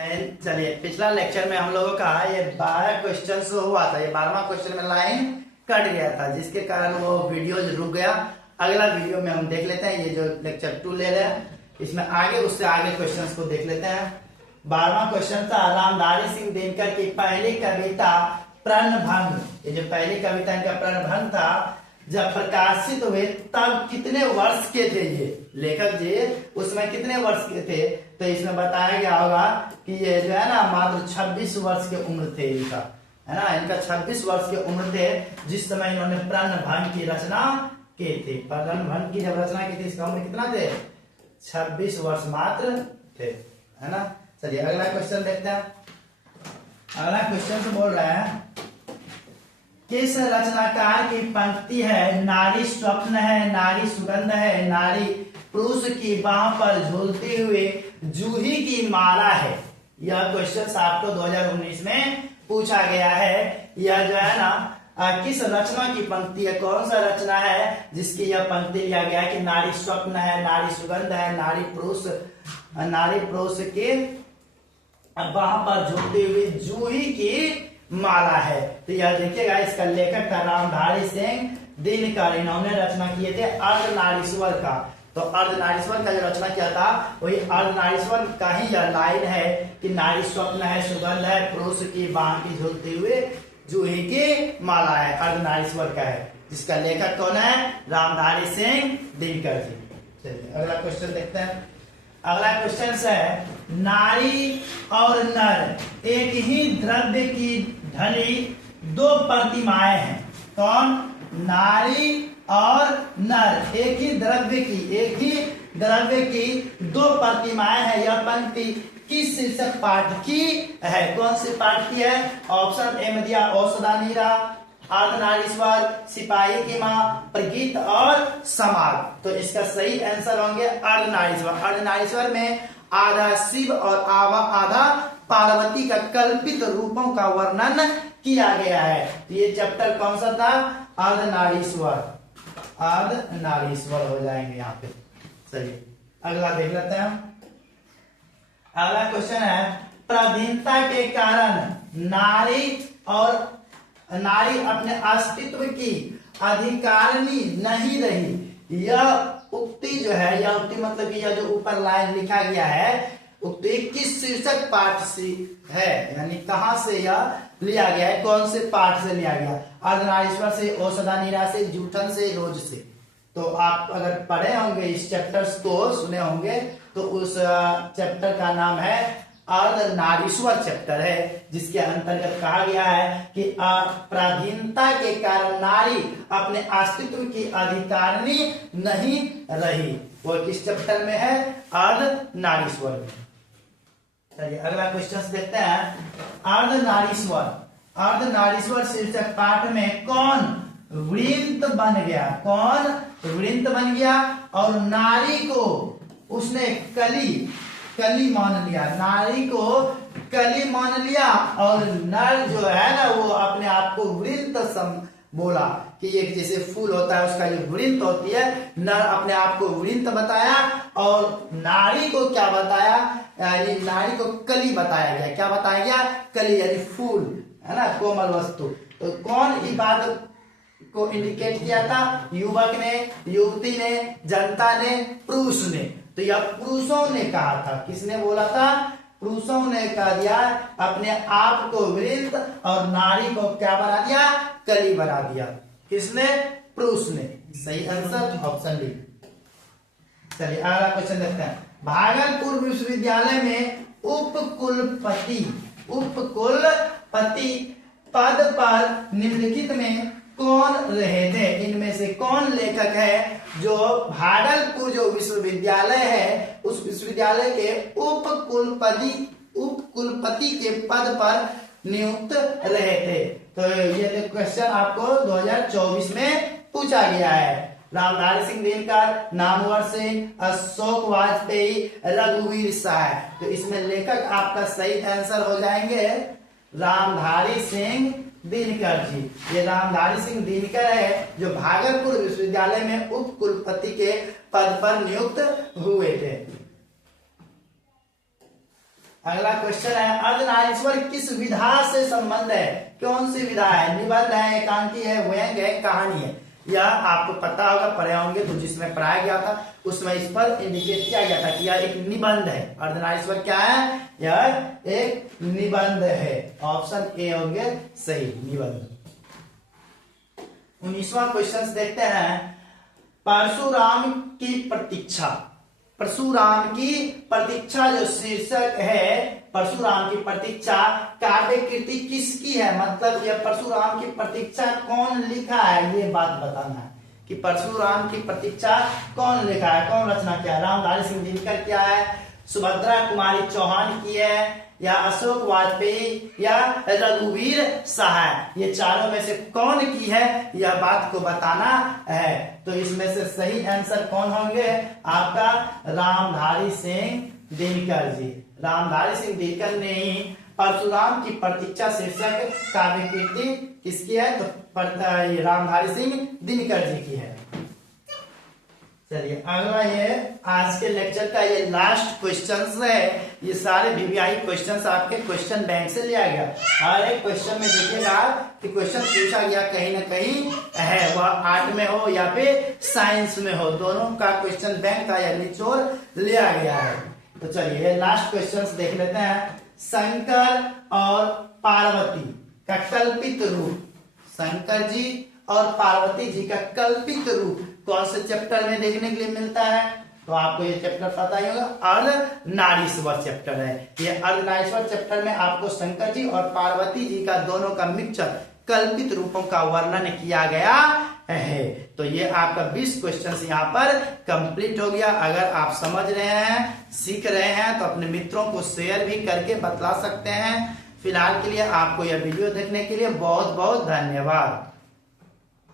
चलिए, पिछला लेक्चर में हम लोगों का ये 12 क्वेश्चन हुआ था। ये 12वां क्वेश्चन में लाइन कट गया था, जिसके कारण वो वीडियो रुक गया। अगला वीडियो में हम देख लेते हैं। ये जो लेक्चर 2 ले रहे हैं, इसमें आगे उससे आगे क्वेश्चंस को देख लेते हैं। 12वां क्वेश्चन था रामधारी सिंह दिनकर की पहली कविता प्रणभंग। ये जो पहली कविता इनका प्रणभंग था, जब प्रकाशित हुए तब कितने वर्ष के थे ये लेखक जी, उसमें कितने वर्ष के थे? तो इसमें बताया गया होगा कि ये जो है ना मात्र 26 वर्ष की उम्र थे इनका, है ना। इनका 26 वर्ष की उम्र थे जिस समय इन्होंने प्रणभंग की रचना की थी। प्रणभंग की जब रचना की थी, इसका उम्र कितना थे? 26 वर्ष मात्र थे, है ना। चलिए अगला क्वेश्चन देखते हैं। अगला क्वेश्चन से बोल रहा है, किस रचनाकार की पंक्ति है नारी स्वप्न है, नारी सुगंध है, नारी पुरुष की बाह पर झूलते हुए जूही की माला है? यह क्वेश्चन आपको 2019 में पूछा गया है। यह जो है ना किस रचना की पंक्ति है, कौन सा रचना है जिसकी यह पंक्ति लिया गया है कि नारी स्वप्न है, नारी सुगंध है, नारी पुरुष के बाह पर झूलते हुए जूही की माला है। तो यह देखिएगा, इसका लेखक था रामधारी सिंह दिनकर। इन्होंने रचना किए थे अर्धनारीश्वर का। तो अर्धनारीश्वर का जो रचना किया था वही अर्धनारीश्वर का ही यह लाइन है कि नारी स्वप्न है, सुगंध है, पुरुष की बाह की झूलते हुए जूही की माला है। अर्धनारीश्वर का है, जिसका लेखक कौन है? रामधारी सिंह दिनकर जी। चलिए अगला क्वेश्चन देखते हैं। अगला क्वेश्चन है, नारी और नर एक ही द्रव्य की ढली दो प्रतिमाएं हैं। कौन? नारी और नर एक ही द्रव्य की दो प्रतिमाएं हैं। यह पंक्ति किस शीर्षक पाठ की है? कौन से पाठ की है? ऑप्शन ए में दिया औषधा नीरा, अर्धनारीश्वर, सिपाही की मां, प्रगीत और समाज। तो इसका सही आंसर होंगे अर्धनारीश्वर। अर्धनारीश्वर में आधा शिव और आधा पार्वती का कल्पित रूपों का वर्णन किया गया है। तो ये चैप्टर कौन सा था? अर्धनारीश्वर। अर्धनारीश्वर हो जाएंगे यहाँ पे। चलिए अगला देख लेते हैं। अगला क्वेश्चन है, पराधीनता के कारण नारी अपने अस्तित्व की अधिकारिणी नहीं रही। यह उक्ति जो है, यह उक्ति मतलब कि यह जो ऊपर लाइन लिखा गया है, उक्ति किस शीर्षक पाठ से है, यानी कहां से यह लिया गया है, कौन से पाठ से लिया गया? अर्धनारीश्वर से, औषधा नीरा से, जूठन से, रोज से। तो आप अगर पढ़े होंगे इस चैप्टर्स को, सुने होंगे, तो उस चैप्टर का नाम है अर्धनारीश्वर चैप्टर है, जिसके अंतर्गत कहा गया है कि पराधीनता के कारण नारी अपने अस्तित्व की अधिकारिणी नहीं रही। वो किस चैप्टर में है? अर्धनारीश्वर में। चलिए अगला क्वेश्चन देखते हैं। अर्धनारीश्वर शीर्षक पाठ में कौन वृंत बन गया? कौन वृंत बन गया? और नारी को उसने कली मान लिया, नारी को कली मान लिया, और नर जो है ना वो अपने आप को वृंत बोला कि एक जैसे फूल होता है उसका जो वृंत होती है, नर अपने आप को वृंत बताया और नारी को क्या बताया? यानी नारी को कली बताया गया। क्या बताया गया? कली यानी फूल, है ना, कोमल वस्तु। तो कौन इस बात को इंडिकेट किया था? युवक ने, युवती ने, जनता ने, पुरुष ने। तो यह पुरुषों ने कहा था। किसने बोला था? पुरुषों ने कह दिया, अपने आप को वृंत, और नारी को क्या बना दिया? कली बना दिया। किसने? पुरुष ने। सही आंसर ऑप्शन डी। चलिए अगला क्वेश्चन देखते हैं। भागलपुर विश्वविद्यालय में उपकुलपति पद पर निम्नलिखित में कौन रहे थे? इनमें से कौन लेखक है जो भागलपुर जो विश्वविद्यालय है उस विश्वविद्यालय के उपकुलपति के पद पर नियुक्त रहे थे? तो ये क्वेश्चन आपको 2024 में पूछा गया है। रामधारी सिंह दिनकर, नामवर सिंह, अशोक वाजपेयी, रघुवीर शाह। तो इसमें लेखक आपका सही आंसर हो जाएंगे रामधारी सिंह दिनकर जी। ये रामधारी सिंह दिनकर है जो भागलपुर विश्वविद्यालय में उप कुलपति के पद पर नियुक्त हुए थे। अगला क्वेश्चन है अर्धनारीश्वर किस विधा से संबंध है? कौन सी विधा है? निबंध है, एकांकी है, व्यंग है, कहानी है? यह आपको पता होगा, पढ़े होंगे, तो जिसमें पढ़ाया गया था उसमें इस पर इंडिकेट किया गया था कि यह एक निबंध है। अर्धनारीश्वर क्या है? यह एक निबंध है। ऑप्शन ए होंगे सही, निबंध। 19वां क्वेश्चन देखते हैं। परशुराम की प्रतीक्षा, परशुराम की प्रतीक्षा जो शीर्षक है, परशुराम की प्रतीक्षा काव्य कृति किसकी है? मतलब यह परशुराम की प्रतीक्षा कौन लिखा है, ये बात बताना है कि परशुराम की प्रतीक्षा कौन लिखा है, कौन रचना किया है? रामधारी सिंह दिनकर किया है, सुभद्रा कुमारी चौहान की है, या अशोक वाजपेयी, या रघुवीर सहाय? ये चारों में से कौन की है, यह बात को बताना है। तो इसमें से सही आंसर कौन होंगे? आपका रामधारी सिंह दिनकर जी। रामधारी सिंह दिनकर ने ही परशुराम की प्रतीक्षा शीर्षक काव्य कृति किसकी है? तो रामधारी सिंह दिनकर जी की है। चलिए अगला, ये आज के लेक्चर का ये लास्ट क्वेश्चन है। ये सारे वीवीआई क्वेश्चंस आपके क्वेश्चन बैंक से लिया गया। हर एक क्वेश्चन में देखिएगा कि क्वेश्चन पूछा गया कहीं ना कहीं है, वह आर्ट में हो या फिर साइंस में हो, दोनों का क्वेश्चन बैंक का या निचोड़ लिया गया है। तो चलिए लास्ट क्वेश्चन देख लेते हैं। शंकर और पार्वती का कल्पित रूप, शंकर जी और पार्वती जी का कल्पित रूप कौन से चैप्टर में देखने के लिए मिलता है? तो आपको ये चैप्टर पता ही होगा, अर्धनारीश्वर चैप्टर है। ये अर्धनारीश्वर चैप्टर में आपको शंकर जी और पार्वती जी का दोनों का मिक्सचर कल्पित रूपों का वर्णन किया गया है। तो ये आपका 20 क्वेश्चन यहाँ पर कंप्लीट हो गया। अगर आप समझ रहे हैं, सीख रहे हैं, तो अपने मित्रों को शेयर भी करके बतला सकते हैं। फिलहाल के लिए आपको यह वीडियो देखने के लिए बहुत बहुत धन्यवाद।